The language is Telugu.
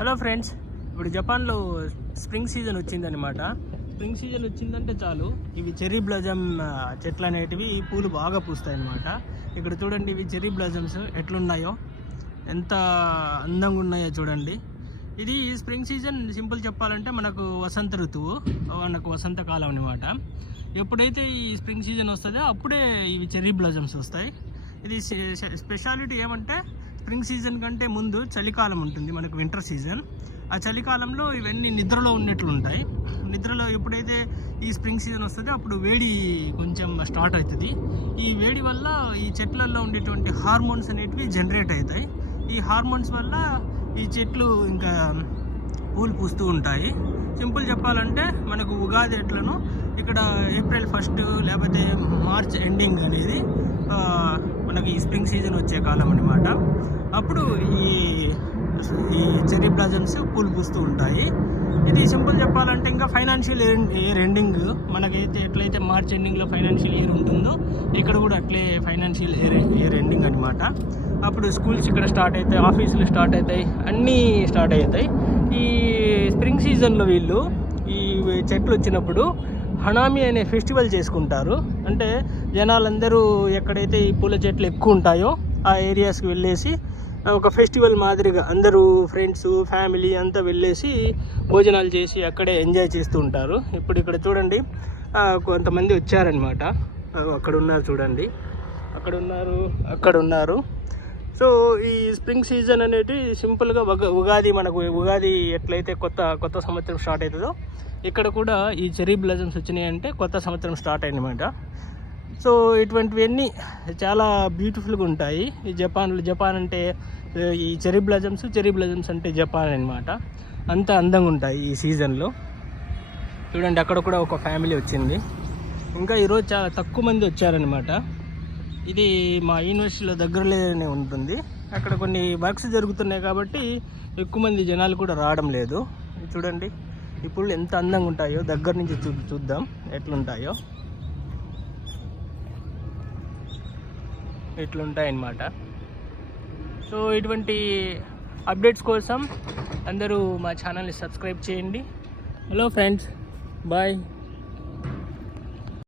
హలో ఫ్రెండ్స్, ఇప్పుడు జపాన్లో స్ప్రింగ్ సీజన్ వచ్చిందనమాట. స్ప్రింగ్ సీజన్ వచ్చిందంటే చాలు ఇవి చెర్రీ బ్లాజమ్ చెట్లు అనేటివి పూలు బాగా పూస్తాయి అన్నమాట. ఇక్కడ చూడండి, ఇవి చెర్రీ బ్లాజమ్స్ ఎట్లున్నాయో, ఎంత అందంగా ఉన్నాయో చూడండి. ఇది స్ప్రింగ్ సీజన్ సింపుల్ చెప్పాలంటే మనకు వసంత ఋతువు, మనకు వసంతకాలం అనమాట. ఎప్పుడైతే ఈ స్ప్రింగ్ సీజన్ వస్తుందో అప్పుడే ఇవి చెర్రీ బ్లాజమ్స్ వస్తాయి. ఇది స్పెషాలిటీ ఏమంటే స్ప్రింగ్ సీజన్ కంటే ముందు చలికాలం ఉంటుంది, మనకు వింటర్ సీజన్. ఆ చలికాలంలో ఇవన్నీ నిద్రలో ఉన్నట్లు ఉంటాయి. నిద్రలో ఎప్పుడైతే ఈ స్ప్రింగ్ సీజన్ వస్తుందో అప్పుడు వేడి కొంచెం స్టార్ట్ అవుతుంది. ఈ వేడి వల్ల ఈ చెట్లలో ఉండేటువంటి హార్మోన్స్ అనేటివి జనరేట్ అవుతాయి. ఈ హార్మోన్స్ వల్ల ఈ చెట్లు ఇంకా పూలు పూస్తూ ఉంటాయి. సింపుల్ చెప్పాలంటే మనకు ఉగాది ఎట్లను ఇక్కడ ఏప్రిల్ 1 లేకపోతే మార్చ్ ఎండింగ్ అనేది మనకి ఈ స్ప్రింగ్ సీజన్ వచ్చే కాలం అనమాట. అప్పుడు ఈ చెర్రీ బ్లాజమ్స్ పూలు పూస్తూ ఉంటాయి. ఇది సింపుల్ చెప్పాలంటే ఇంకా ఫైనాన్షియల్ ఇయర్ ఎండింగ్, మనకైతే ఎట్లయితే మార్చ్ ఎండింగ్లో ఫైనాన్షియల్ ఇయర్ ఉంటుందో ఇక్కడ కూడా అట్లే ఫైనాన్షియల్ ఇయర్ ఎండింగ్ అనమాట. అప్పుడు స్కూల్స్ ఇక్కడ స్టార్ట్ అవుతాయి, ఆఫీసులు స్టార్ట్ అవుతాయి, అన్నీ స్టార్ట్ అవుతాయి. ఈ స్ప్రింగ్ సీజన్లో వీళ్ళు ఈ చెట్లు వచ్చినప్పుడు హనామి అనే ఫెస్టివల్ చేసుకుంటారు. అంటే జనాలందరూ ఎక్కడైతే ఈ పూల చెట్లు ఎక్కువ ఉంటాయో ఆ ఏరియాస్కి వెళ్ళేసి ఒక ఫెస్టివల్ మాదిరిగా అందరూ ఫ్రెండ్స్ ఫ్యామిలీ అంతా వెళ్ళేసి భోజనాలు చేసి అక్కడే ఎంజాయ్ చేస్తూ ఉంటారు. ఇప్పుడు ఇక్కడ చూడండి, కొంతమంది వచ్చారనమాట. అక్కడ ఉన్నారు చూడండి, అక్కడ ఉన్నారు. సో ఈ స్ప్రింగ్ సీజన్ అనేది సింపుల్గా ఉగాది, మనకు ఉగాది ఎట్లయితే కొత్త సంవత్సరం స్టార్ట్ అవుతుందో ఇక్కడ కూడా ఈ చెర్రీ బ్లాజమ్స్ వచ్చినాయంటే కొత్త సంవత్సరం స్టార్ట్ అయిందన్నమాట. సో ఇటువంటివన్నీ చాలా బ్యూటిఫుల్గా ఉంటాయి. ఈ జపాన్ అంటే ఈ చెర్రీ బ్లాజమ్స్ అంటే జపాన్ అనమాట. అంత అందంగా ఉంటాయి ఈ సీజన్లో. చూడండి, అక్కడ కూడా ఒక ఫ్యామిలీ వచ్చింది. ఇంకా ఈరోజు చాలా తక్కువ మంది వచ్చారనమాట. ఇది మా యూనివర్సిటీలో దగ్గరలోనే ఉంటుంది. అక్కడ కొన్ని వర్క్స్ జరుగుతున్నాయి కాబట్టి ఎక్కువ మంది జనాలు కూడా రావడం లేదు. చూడండి ఈ పూలు ఎంత అందంగా ఉంటాయో, దగ్గర నుంచి చూద్దాం ఎట్లుంటాయో. ఇట్లుంటాయన్నమాట. సో ఇటువంటి అప్డేట్స్ కోసం అందరూ మా ఛానల్ని సబ్స్క్రైబ్ చేయండి. Hello friends, bye.